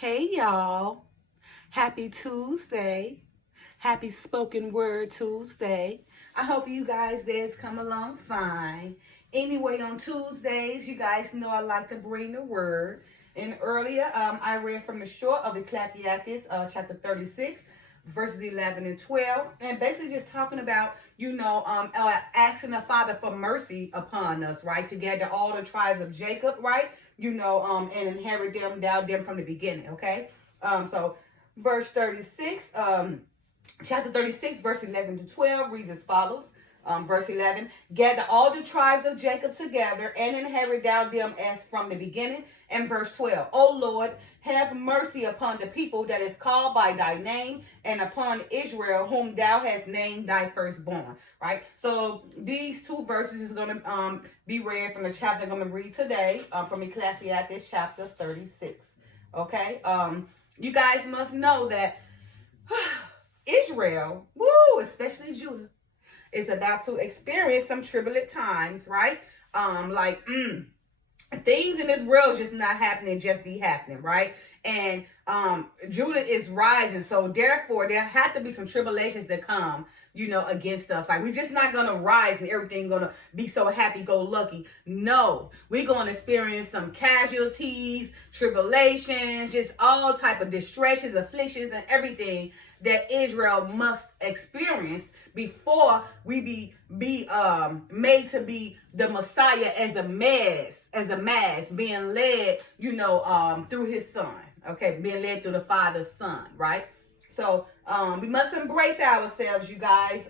Hey y'all, happy Tuesday. Happy spoken word Tuesday. I hope you guys days come along fine. Anyway, on Tuesdays, you guys know I like to bring the word. And earlier, I read from the short of Ecclesiastes, chapter 36, verses 11 and 12. And basically just talking about, asking the Father for mercy upon us, right? To gather all the tribes of Jacob, right? And inherit them from the beginning, okay? So verse 36, chapter 36, verse 11 to 12 reads as follows. Verse 11, gather all the tribes of Jacob together and inherit them as from the beginning. And verse 12, O Lord, have mercy upon the people that is called by thy name and upon Israel, whom thou hast named thy firstborn. Right? So these two verses is going to be read from the chapter I'm going to read today, from Ecclesiastes chapter 36. Okay? You guys must know that Israel, especially Judah, is about to experience some tribulate times, right? Things in this world just not happening, just be happening, right? And Judah is rising, so therefore there have to be some tribulations that come, against us. Like, we're just not gonna rise and everything gonna be so happy-go-lucky. No, we're gonna experience some casualties, tribulations, just all type of distresses, afflictions, and everything that Israel must experience before we be made to be the Messiah as a mass being led, through his son. Okay, being led through the Father's Son, right? So we must embrace ourselves, you guys.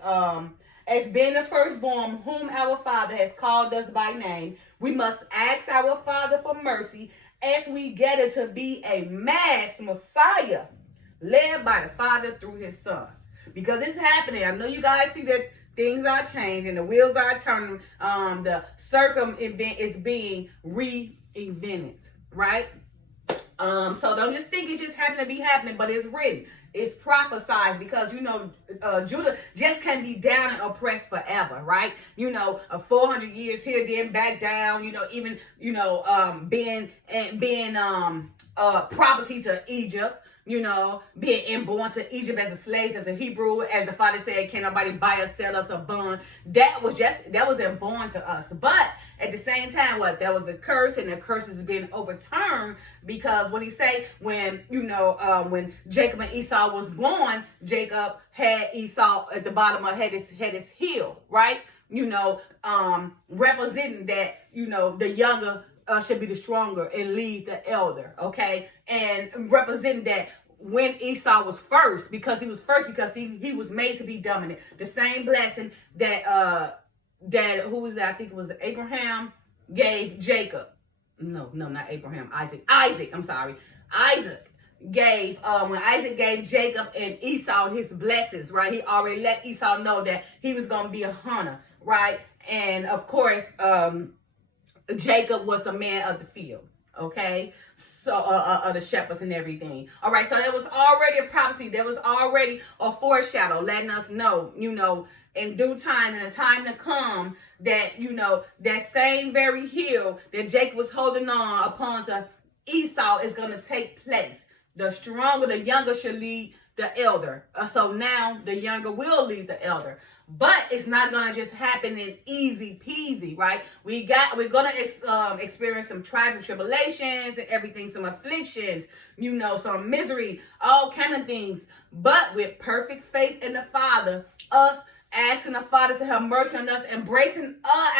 As being the firstborn, whom our Father has called us by name, we must ask our Father for mercy as we gather to be a mass Messiah led by the Father through his Son. Because it's happening. I know you guys see that things are changing, the wheels are turning, the event is being reinvented, right? So don't just think it just happened to be happening, but it's written. It's prophesied, because Judah just can't be down and oppressed forever, right? 400 years here, then back down. Being property to Egypt. Being inborn to Egypt as a slave, as a Hebrew, as the Father said, can nobody buy or sell us a bond. That was inborn to us. But at the same time, there was a curse, and the curse is being overturned, because what he say, when Jacob and Esau was born, Jacob had Esau at the bottom of his heel, right? Representing that, the younger should be the stronger and lead the elder, okay? And representing that when Esau was first, because he was made to be dominant. The same blessing that who was that? I think it was Abraham gave Jacob. No, not Abraham. Isaac. I'm sorry. Isaac gave when Isaac gave Jacob and Esau his blessings, right? He already let Esau know that he was gonna be a hunter, right? And of course, Jacob was a man of the field, okay? So, of the shepherds and everything. All right, so there was already a prophecy. There was already a foreshadow letting us know, in due time, and a time to come, that, that same very hill that Jacob was holding on upon to Esau is going to take place. The stronger, the younger should lead the elder. So now the younger will lead the elder. But it's not gonna just happen in easy peasy, right? We're gonna experience some trials and tribulations and everything, some afflictions, some misery, all kind of things. But with perfect faith in the Father, us asking the Father to have mercy on us, embracing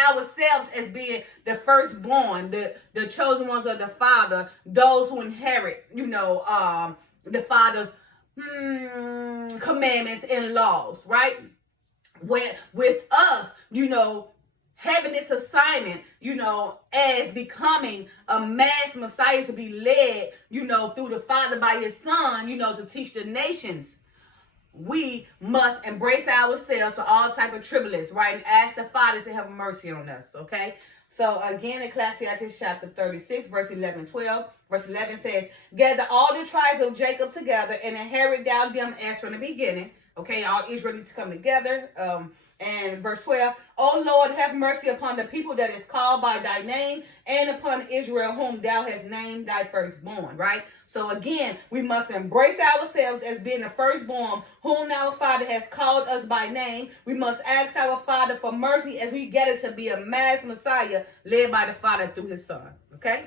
ourselves as being the firstborn, the chosen ones of the Father, those who inherit, the Father's commandments and laws, right? With us, having this assignment, as becoming a mass Messiah to be led, through the Father by his Son, to teach the nations, we must embrace ourselves for all type of tribulations, right? And ask the Father to have mercy on us, okay? So again, Ecclesiastes chapter 36, verse 11 and 12. Verse 11 says, gather all the tribes of Jacob together and inherit down them as from the beginning. Okay, all Israel needs to come together. And verse 12, O Lord, have mercy upon the people that is called by thy name, and upon Israel whom thou hast named thy firstborn, right? So again, we must embrace ourselves as being the firstborn, whom our Father has called us by name. We must ask our Father for mercy as we get it to be a mass Messiah led by the Father through his Son, okay?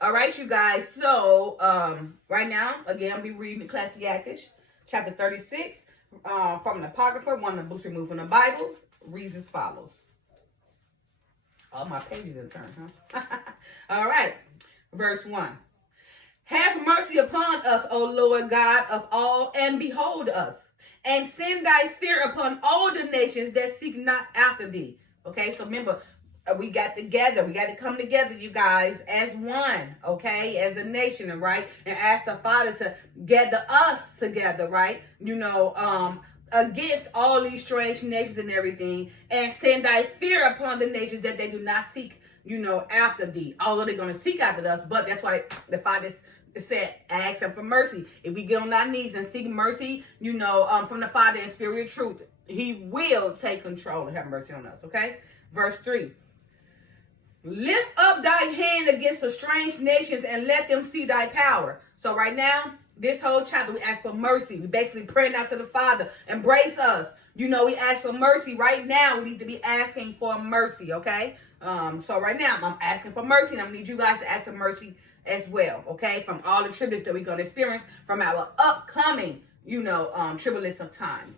All right, you guys. So right now, again, I'll be reading Ecclesiastes chapter 36 from the Apocrypha, one of the books removed from the Bible. Reads as follows. All my pages in turn, huh? All right. Verse 1. Have mercy upon us, O Lord God of all, and behold us, and send thy fear upon all the nations that seek not after thee. Okay, so remember, we got together. We got to come together, you guys, as one, okay, as a nation, right? And ask the Father to gather us together, right? You know, against all these strange nations and everything, and send thy fear upon the nations that they do not seek, you know, after thee. Although they're going to seek after us, but that's why the Father said, ask him for mercy. If we get on our knees and seek mercy, you know, from the Father in spirit and truth, he will take control and have mercy on us, okay? Verse 3. Lift up thy hand against the strange nations and let them see thy power. So right now, this whole chapter, we ask for mercy. We basically praying out to the Father. Embrace us. You know, we ask for mercy. Right now, we need to be asking for mercy, okay? So right now, I'm asking for mercy, and I need you guys to ask for mercy as well, okay? From all the tribulations that we're going to experience from our upcoming, you know, tribulations of time.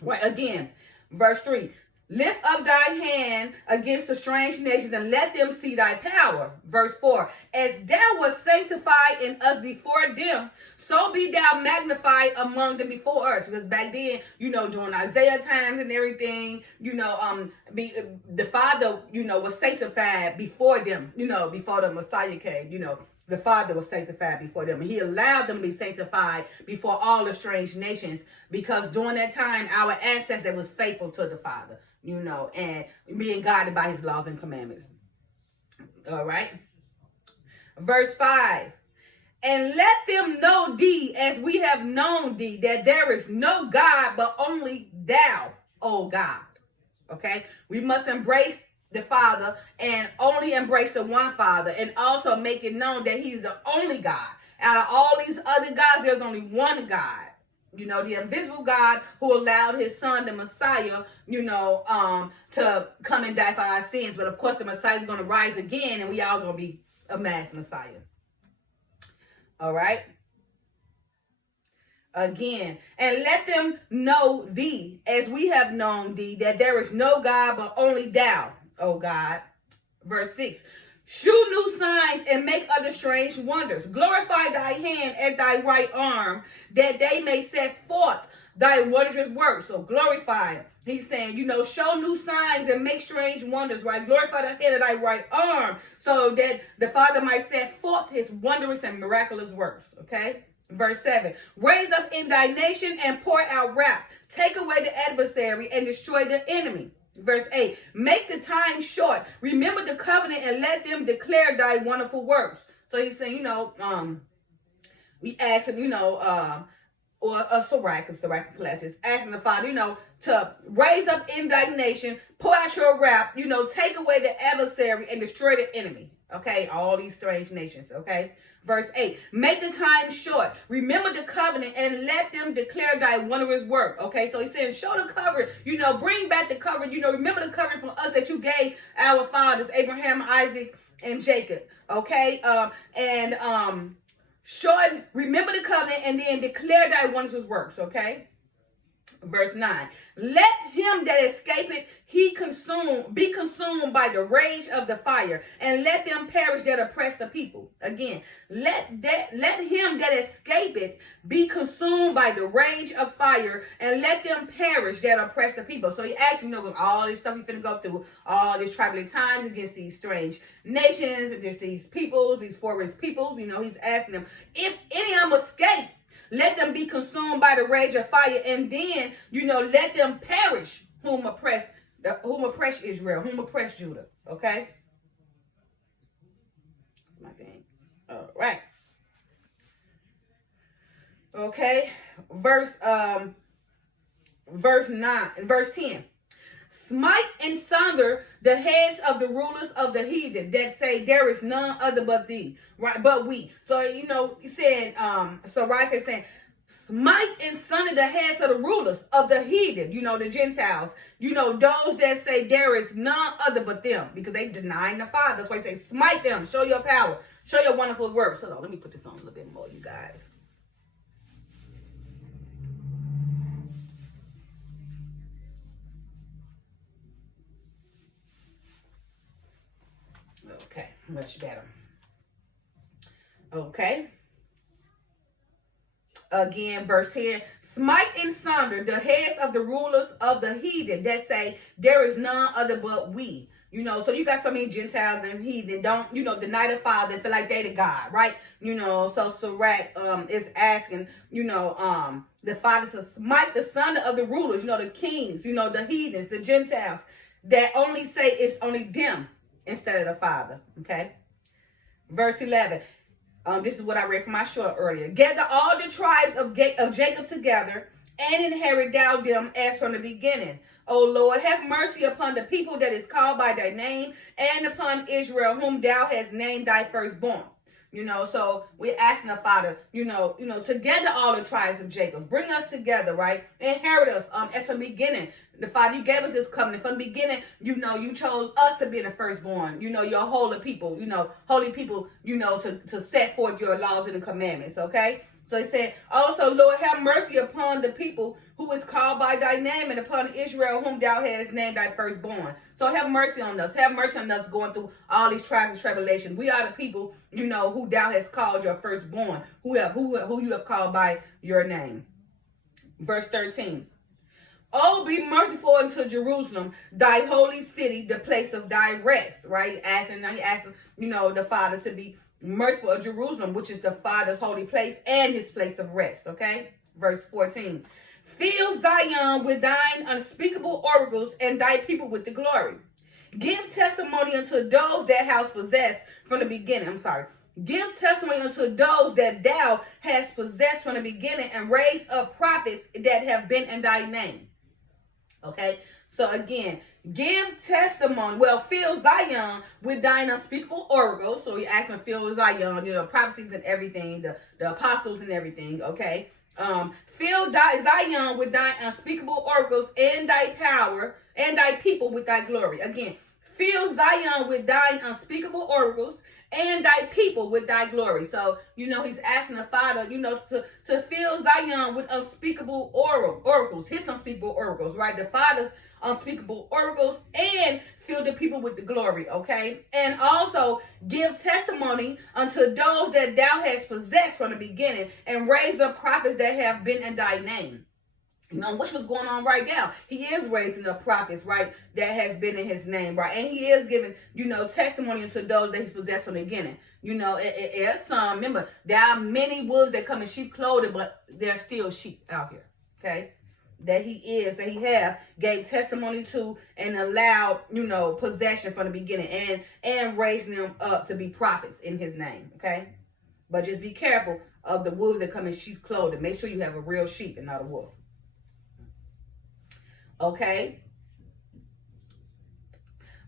Right, again, verse 3. Lift up thy hand against the strange nations and let them see thy power. Verse 4. As thou wast sanctified in us before them, so be thou magnified among them before us. Because back then, you know, during Isaiah times and everything, you know, the Father, you know, was sanctified before them, you know, before the Messiah came, you know. The Father was sanctified before them. He allowed them to be sanctified before all the strange nations, because during that time, our ancestors was faithful to the Father, you know, and being guided by his laws and commandments. All right. Verse 5. And let them know thee as we have known thee, that there is no God but only thou, O God. Okay. We must embrace the Father and only embrace the one Father, and also make it known that he's the only God. Out of all these other gods, there's only one God. You know, the invisible God who allowed his Son, the Messiah, you know, to come and die for our sins. But of course, the Messiah is going to rise again, and we all going to be a mass Messiah. All right. Again, and let them know thee as we have known thee, that there is no God but only thou, O God. Verse 6. Shew new signs and make other strange wonders. Glorify thy hand and thy right arm, that they may set forth thy wondrous works. So glorify. He's saying, you know, show new signs and make strange wonders, right? Glorify the hand of thy right arm, so that the Father might set forth his wondrous and miraculous works. Okay? Verse 7. Raise up in thy nation and pour out wrath. Take away the adversary and destroy the enemy. Verse 8. Make the time short. Remember the covenant and let them declare thy wonderful works. So he's saying, you know, we ask him, you know, or a Sirach, because Sirach classes, asking the Father, you know, to raise up indignation, pour out your wrath, you know, take away the adversary and destroy the enemy. Okay, all these strange nations. Okay. Verse 8, make the time short. Remember the covenant and let them declare thy wondrous work. Okay, so he's saying, show the covenant. You know, bring back the covenant. You know, remember the covenant from us that you gave our fathers, Abraham, Isaac, and Jacob. Okay, remember the covenant and then declare thy wondrous works. Okay. Verse 9, let him that escapeth be consumed by the rage of the fire, and let them perish that oppress the people. Again, let him that escapeth be consumed by the rage of fire, and let them perish that oppress the people. So he actually, you know, with all this stuff he's finna go through, all these tribal times against these strange nations, against these peoples, these foreign peoples, you know, he's asking them, if any of them escape, let them be consumed by the rage of fire, and then, you know, let them perish whom oppress Israel, whom oppress Judah. Okay? That's my thing. All right. Okay. Verse 9, verse 10. Smite and sunder the heads of the rulers of the heathen that say there is none other but thee, right? But we. So he said, so right there saying, smite and sunder the heads of the rulers of the heathen, the Gentiles, those that say there is none other but them, because they denying the Father. That's why he say, smite them, show your power, show your wonderful works. Hold on, let me put this on a little bit more, you guys. Okay, much better. Okay. Again, verse 10. Smite and sunder the heads of the rulers of the heathen that say there is none other but we. So you got so many Gentiles and heathen don't, deny the Father and feel like they the God, right? So Sirach is asking, the Father to smite the sunder of the rulers, the kings, the heathens, the Gentiles that only say it's only them instead of the Father. Okay. Verse 11. This is what I read from my short earlier. Gather all the tribes of Jacob together and inherit thou them as from the beginning. O Lord, have mercy upon the people that is called by thy name and upon Israel whom thou hast named thy firstborn. So we're asking the Father, to gather all the tribes of Jacob. Bring us together, right? Inherit us as from the beginning. The Father, you gave us this covenant. From the beginning, you chose us to be the firstborn. Your holy people, to set forth your laws and commandments, okay? So he said, also, Lord, have mercy upon the people who is called by thy name and upon Israel whom thou hast named thy firstborn. So have mercy on us. Have mercy on us going through all these trials and tribulations. We are the people, who thou hast called your firstborn, who you have called by your name. Verse 13. Oh, be merciful unto Jerusalem, thy holy city, the place of thy rest, right? He asking, the Father to be merciful of Jerusalem, which is the Father's holy place and his place of rest, okay? Verse 14. Fill Zion with thine unspeakable oracles and thy people with the glory. Give testimony unto those that house possessed from the beginning. Give testimony unto those that thou hast possessed from the beginning and raise up prophets that have been in thy name. Okay, so again, give testimony. Well, fill Zion with thine unspeakable oracles. So he asked him to fill Zion, prophecies and everything, the apostles and everything. Okay, fill Zion with thine unspeakable oracles and thy power and thy people with thy glory. Again, fill Zion with thine unspeakable oracles and thy people with thy glory. So, he's asking the Father, to fill Zion with unspeakable oracles, his unspeakable oracles, right? The Father's unspeakable oracles, and fill the people with the glory, okay? And also give testimony unto those that thou hast possessed from the beginning and raise up prophets that have been in thy name. Which was going on right now. He is raising up prophets, right, that has been in his name, right? And he is giving, testimony to those that he's possessed from the beginning. It is some, remember, there are many wolves that come in sheep clothing, but there's still sheep out here, okay? That he gave testimony to and allowed, possession from the beginning and raising them up to be prophets in his name, okay? But just be careful of the wolves that come in sheep clothing. Make sure you have a real sheep and not a wolf. Okay.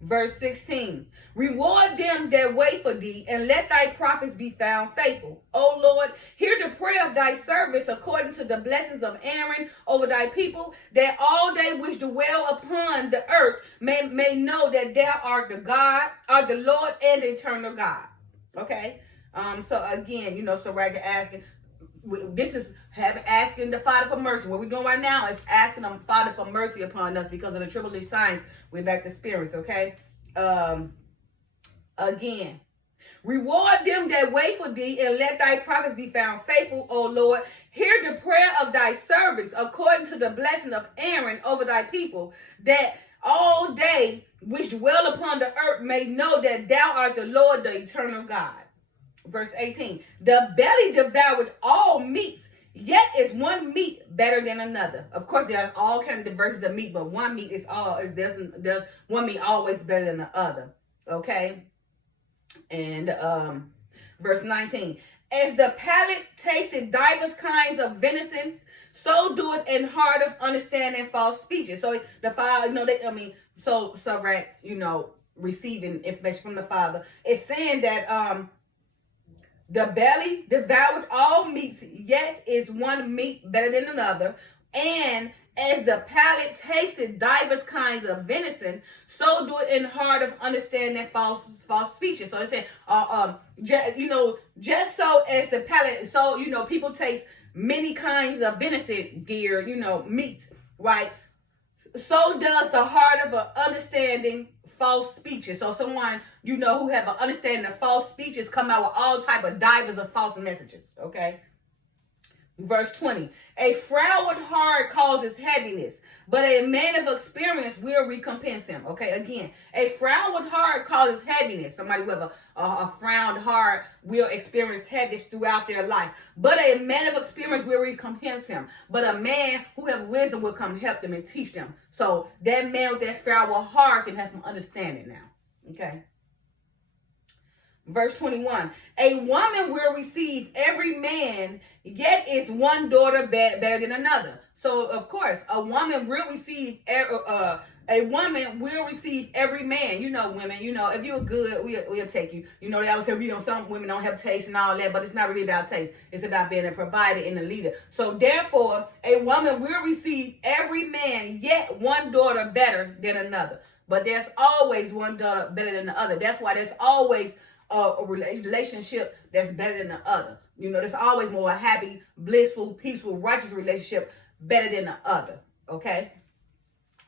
Verse 16. Reward them that wait for thee, and let thy prophets be found faithful. O Lord, hear the prayer of thy servants according to the blessings of Aaron over thy people, that all they which dwell upon the earth may know that thou art the God, art the Lord and the eternal God. Okay. So again, so right there asking, this is asking the Father for mercy. What we're doing right now is asking the Father for mercy upon us because of the tribulation times. We're back to spirits, okay? Again, reward them that wait for thee, and let thy prophets be found faithful, O Lord. Hear the prayer of thy servants according to the blessing of Aaron over thy people, that all they which dwell upon the earth may know that thou art the Lord, the eternal God. Verse 18. The belly devoured all meats, yet is one meat better than another. Of course, there are all kinds of diversities of meat, but one meat there's one meat always better than the other. Okay. And Verse 19. As the palate tasted divers kinds of venison, so do it in heart of understanding false speeches. So the Father, right, receiving information from the Father. It's saying that the belly devoured all meats, yet is one meat better than another. And as the palate tasted divers kinds of venison, so do it in heart of understanding false speeches. So it said, just so as the palate, so people taste many kinds of venison, deer, meat, right? So does the heart of an understanding false speeches. So someone, who have an understanding of false speeches come out with all type of divers of false messages, okay? Verse 20, a froward heart causes heaviness, but a man of experience will recompense him. Okay, again, a froward heart causes heaviness. Somebody with a frowned heart will experience heaviness throughout their life, but a man of experience will recompense him. But a man who has wisdom will come help them and teach them. So that man with that froward heart can have some understanding now. Okay. Verse 21, a woman will receive every man, yet is one daughter better than another. So, of course, a woman will receive every man. Women, if you're good, we'll take you. They always say, some women don't have taste and all that, but it's not really about taste. It's about being a provider and a leader. So, therefore, a woman will receive every man, yet one daughter better than another. But there's always one daughter better than the other. That's why there's always a relationship that's better than the other. There's always more happy, blissful, peaceful, righteous relationship better than the other. Okay?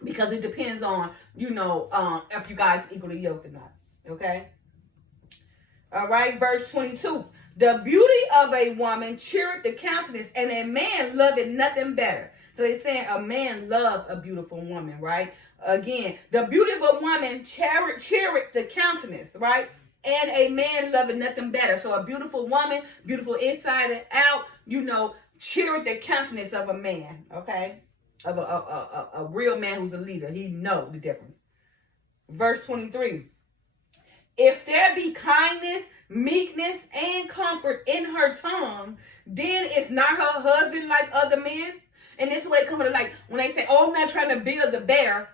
Because it depends on, if you guys equally yoked or not. Okay? All right, verse 22. The beauty of a woman cheereth the countenance, and a man loveth nothing better. So it's saying a man loves a beautiful woman, right? Again, the beauty of a woman cheereth the countenance, right? And a man loving nothing better. So a beautiful woman, beautiful inside and out, cheering the countenance of a man, okay? Of a real man who's a leader. He know the difference. Verse 23. If there be kindness, meekness, and comfort in her tongue, then it's not her husband like other men. And this is where they come to, like, when they say, I'm not trying to build the bear.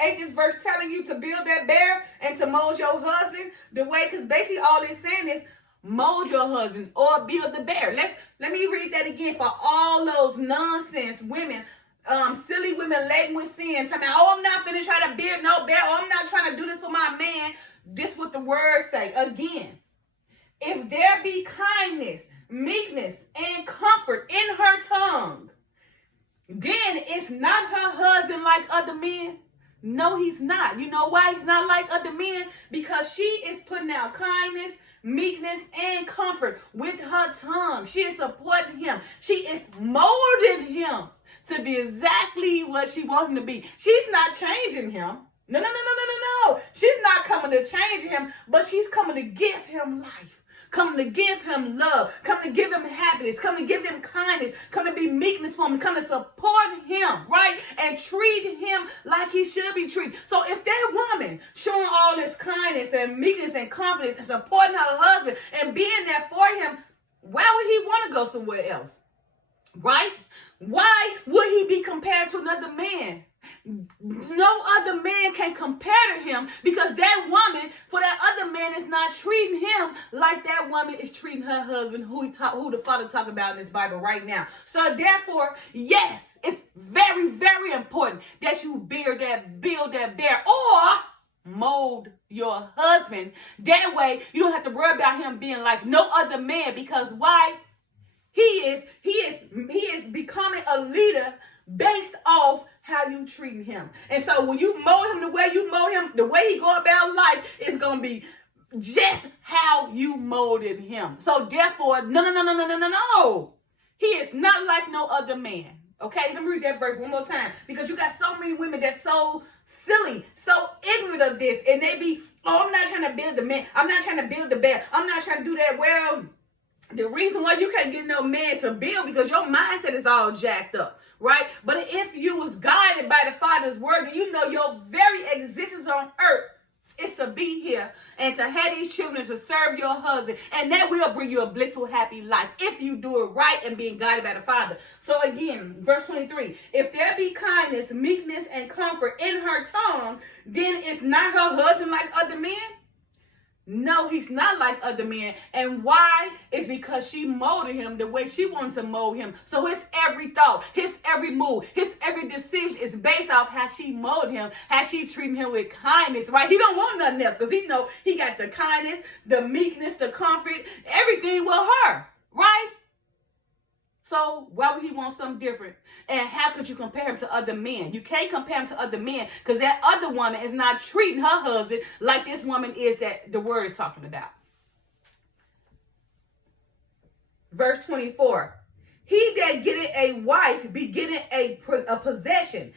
Ain't this verse telling you to build that bear and to mold your husband the way? Because basically all it's saying is mold your husband or build the bear. Let me read that again for all those nonsense women, silly women laden with sin. Talking about, I'm not finna try to build no bear. I'm not trying to do this for my man. This what the words say. Again, if there be kindness, meekness, and comfort in her tongue, then it's not her husband like other men. No, he's not. You know why he's not like other men? Because she is putting out kindness, meekness, and comfort with her tongue. She is supporting him. She is molding him to be exactly what she wants him to be. She's not changing him. No. She's not coming to change him, but she's coming to give him life. Coming to give him love, coming to give him happiness, coming to give him kindness, coming to be meekness for him, coming to support him, right? And treat him like he should be treated. So if that woman showing all this kindness and meekness and confidence and supporting her husband and being there for him, why would he want to go somewhere else? Right? Why would he be compared to another man? No other man can compare to him because that woman, for that other man, is not treating him like that woman is treating her husband, who the Father talking about in this Bible right now. So therefore, yes, it's very, very important that you build that bear or mold your husband. That way, you don't have to worry about him being like no other man, because why? He is becoming a leader based off how you treating him. And so when you mold him the way you mold him, the way he go about life is going to be just how you molded him. So therefore, no. He is not like no other man. Okay, let me read that verse one more time, because you got so many women that's so silly, so ignorant of this, and they be, I'm not trying to build the man. I'm not trying to build the bear. I'm not trying to do that. Well, the reason why you can't get no man to build because your mindset is all jacked up, right? But if you was guided by the Father's word, then you know your very existence on earth is to be here and to have these children to serve your husband. And that will bring you a blissful, happy life if you do it right and being guided by the Father. So again, verse 23, if there be kindness, meekness, and comfort in her tongue, then is not her husband like other men? No, he's not like other men. And why? It's because she molded him the way she wants to mold him. So his every thought, his every move, his every decision is based off how she molded him, how she treated him with kindness, right? He don't want nothing else because he know he got the kindness, the meekness, the comfort, everything with her, right? So why would he want something different? And how could you compare him to other men? You can't compare him to other men because that other woman is not treating her husband like this woman is that the word is talking about. Verse 24. He that getteth a wife begetteth a possession,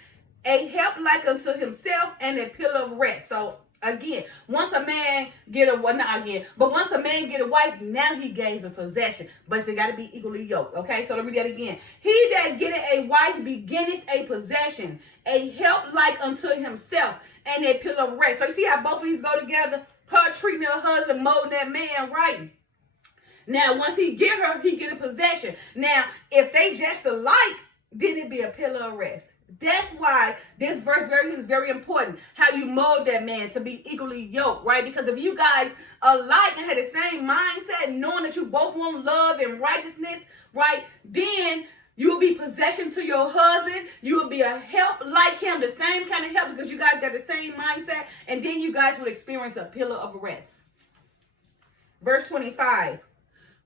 a help like unto himself, and a pillar of rest. So again, once a man get a wife, now he gains a possession, but they got to be equally yoked. Okay, so let me read that again. He that getteth a wife beginneth a possession, a help like unto himself, and a pillar of rest. So you see how both of these go together? Her treating her husband, molding that man right. Now, once he get her, he get a possession. Now, if they just alike, then it be a pillar of rest. That's why this verse is very important. How you mold that man to be equally yoked, right? Because if you guys alike and had the same mindset, knowing that you both want love and righteousness, right? Then you'll be possession to your husband. You'll be a help like him, the same kind of help because you guys got the same mindset. And then you guys will experience a pillar of rest. Verse 25.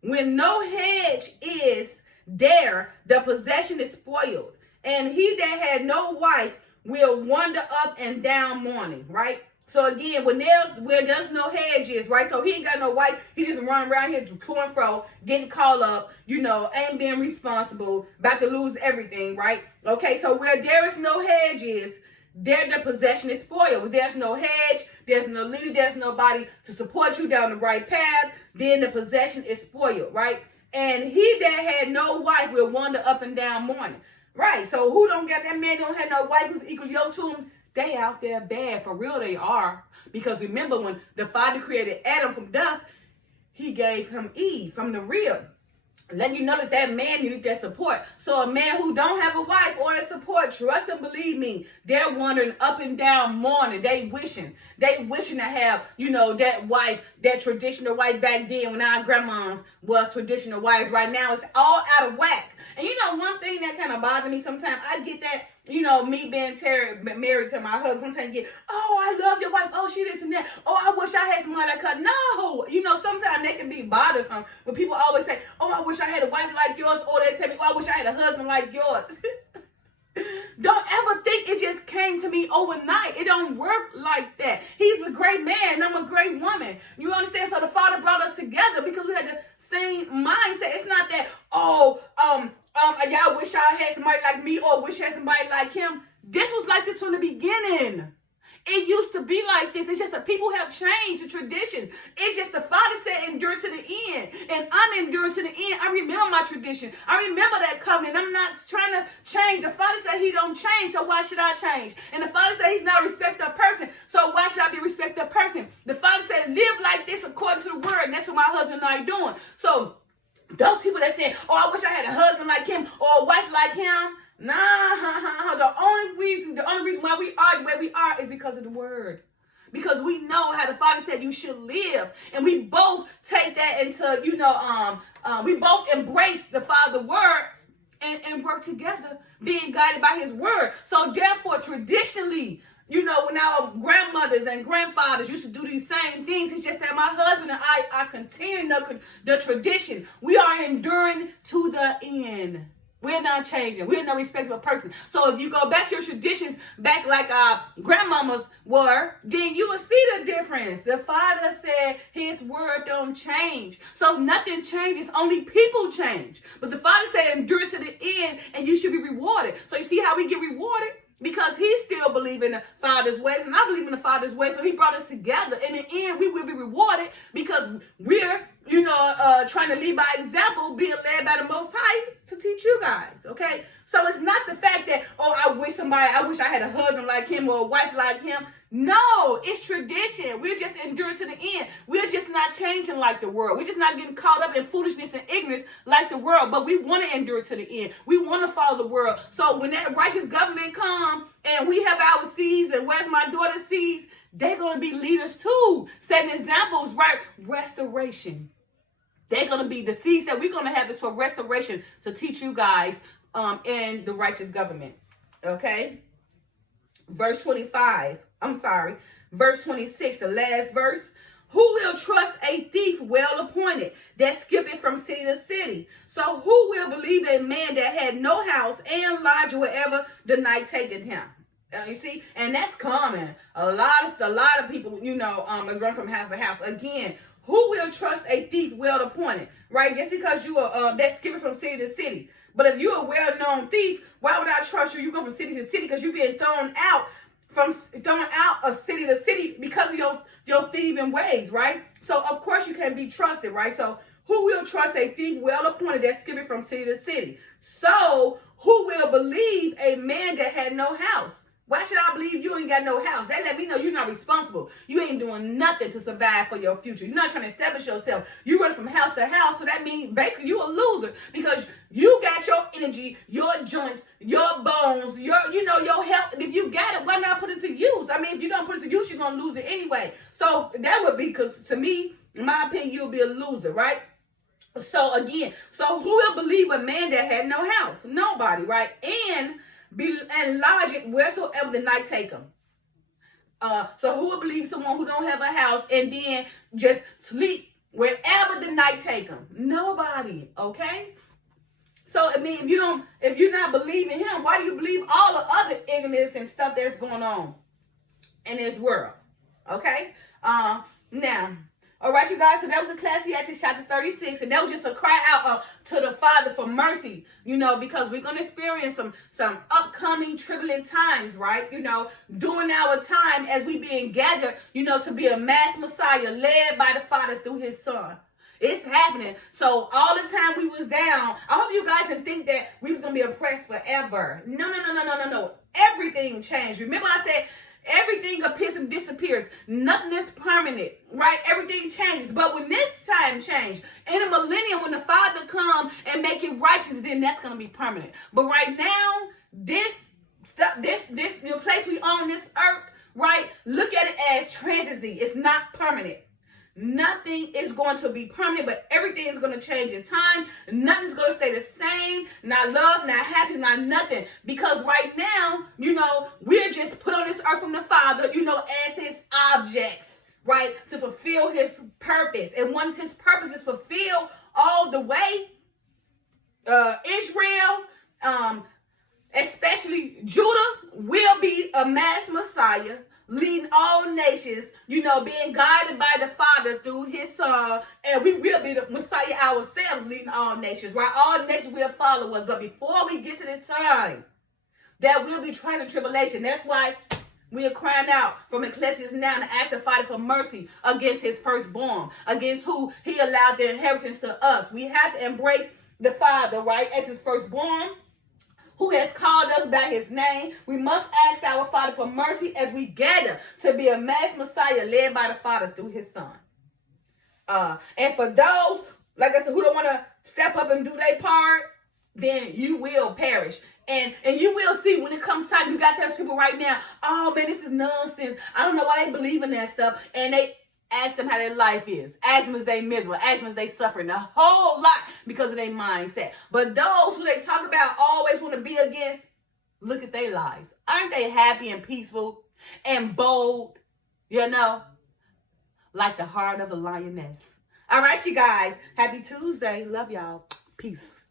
When no hedge is there, the possession is spoiled. And he that had no wife will wander up and down mourning, right? So again, where there's no hedges, right? So he ain't got no wife. He just run around here to and fro, getting called up, ain't being responsible, about to lose everything, right? Okay, so where there is no hedges, there the possession is spoiled. If there's no hedge, there's no leader, there's nobody to support you down the right path, then the possession is spoiled, right? And he that had no wife will wander up and down mourning. Right, so who don't get that man don't have no wife who's equal yoked to him? They out there bad. For real, they are. Because remember, when the Father created Adam from dust, he gave him Eve from the rib. Letting you know that man needed that support. So a man who don't have a wife or that support, trust and believe me, they're wandering up and down mourning. They wishing to have, that wife, that traditional wife back then when our grandmas was traditional wives. Right now, it's all out of whack. And one thing that kind of bothers me sometimes, I get that, me being married to my husband, sometimes you get, oh, I love your wife. Oh, she this and that. Oh, I wish I had somebody like her. No, sometimes that can be bothersome. When people always say, oh, I wish I had a wife like yours. Or they tell me, oh, I wish I had a husband like yours. Don't ever think it just came to me overnight. It don't work like that. He's a great man. I'm a great woman. You understand? So the Father brought us together because we had the same mindset. It's not that, y'all wish I had somebody like me or wish I had somebody like him. This was like this from the beginning. It used to be like this. It's just that people have changed the traditions. It's just the Father said endure to the end. And I'm enduring to the end. I remember my tradition. I remember that covenant. I'm not trying to change. The Father said he don't change, so why should I change? And the Father said he's not a respecter of person, so why should I be a respecter of person? The Father said live like this according to the word, and that's what my husband and I are doing. So those people that say, oh, I wish I had a husband like him or a wife like him, the only reason why we are the way we are is because of the word. Because we know how the Father said you should live. And we both take that into, we both embrace the Father's word and work together, being guided by his word. So therefore, traditionally, when our grandmothers and grandfathers used to do these same things, it's just that my husband and I continue the tradition. We are enduring to the end. We're not changing. We're not respectable person. So if you go back to your traditions, back like our grandmamas were, then you will see the difference. The Father said his word don't change. So nothing changes. Only people change. But the Father said endure to the end and you should be rewarded. So you see how we get rewarded? Because he still believes in the Father's ways and I believe in the Father's ways. So he brought us together. In the end, we will be rewarded because we're, trying to lead by example, being led by the Most High to teach you guys. Okay. So it's not the fact that, oh, I wish I had a husband like him or a wife like him. No, it's tradition. We're just enduring to the end. We're just not changing like the world. We're just not getting caught up in foolishness and ignorance like the world. But we want to endure to the end. We want to follow the world. So when that righteous government come and we have our seeds, and where's my daughter's seeds, they're going to be leaders too. Setting examples, right? Restoration. They're going to be the seeds that we're going to have is for restoration to teach you guys in the righteous government. Okay? Verse 26, the last verse. Who will trust a thief well appointed that skippeth from city to city? So who will believe a man that had no house and lodge wherever the night taketh him? You see, and that's common. A lot of people, are going from house to house. Again, who will trust a thief well appointed? Right? Just because you are that's skipping from city to city. But if you're a well-known thief, why would I trust you? You go from city to city because you're being thrown out of city to city because of your thieving ways, right? So of course you can be trusted, right? So who will trust a thief well appointed that's skipping from city to city? So who will believe a man that had no house? Why should I believe you ain't got no house? That let me know you're not responsible. You ain't doing nothing to survive for your future. You're not trying to establish yourself. You run from house to house, so that means basically you a loser because you got your energy, your joints, your bones, your health. And if you got it, why not put it to use? I mean, if you don't put it to use, you're gonna lose it anyway. So that would be, because to me, in my opinion, you'll be a loser, right? So again, who will believe a man that had no house? Nobody, right? And lodge it wheresoever the night take them. So who would believe someone who don't have a house and then just sleep wherever the night take them? Nobody. Okay. So I mean, if you're not believing him, why do you believe all the other ignorance and stuff that's going on in this world? Okay. Now. All right, you guys, so that was Ecclesiastes chapter 36, and that was just a cry out to the Father for mercy, because we're going to experience some upcoming turbulent times, right? During our time as we being gathered, to be a mass Messiah led by the Father through his Son. It's happening. So all the time we was down, I hope you guys didn't think that we was going to be oppressed forever. No. Everything changed. Remember I said, everything appears and disappears. Nothing is permanent, right? Everything changes. But when this time change, in a millennium, when the Father come and make it righteous, then that's going to be permanent. But right now, this place we on this earth, right? Look at it as transitory. It's not permanent. Nothing is going to be permanent, but everything is going to change in time. Nothing's going to stay the same. Not love, not happiness, not nothing. Because right now, we're just put on this earth from the Father, as his objects, right? To fulfill his purpose. And once his purpose is fulfilled all the way, Israel, especially Judah, will be a mass Messiah, leading all nations, being guided by the Father through his Son, and we will be the Messiah ourselves, leading all nations, right? All nations will follow us. But before we get to this time, that will be trial and tribulation. That's why we are crying out from Ecclesiastes now to ask the Father for mercy against his firstborn, against who he allowed the inheritance to us. We have to embrace the Father, right, as his firstborn, who has called us by his name. We must ask our Father for mercy as we gather to be a mass Messiah led by the Father through his Son. And for those, like I said, who don't want to step up and do their part, then you will perish. And you will see when it comes time, you got those people right now, oh man, this is nonsense. I don't know why they believe in that stuff. And they ask them how their life is. Ask them if they miserable. Ask them if they suffering a whole lot because of their mindset. But those who they talk about always want to be against, look at their lives. Aren't they happy and peaceful and bold? Like the heart of a lioness. All right, you guys. Happy Tuesday. Love y'all. Peace.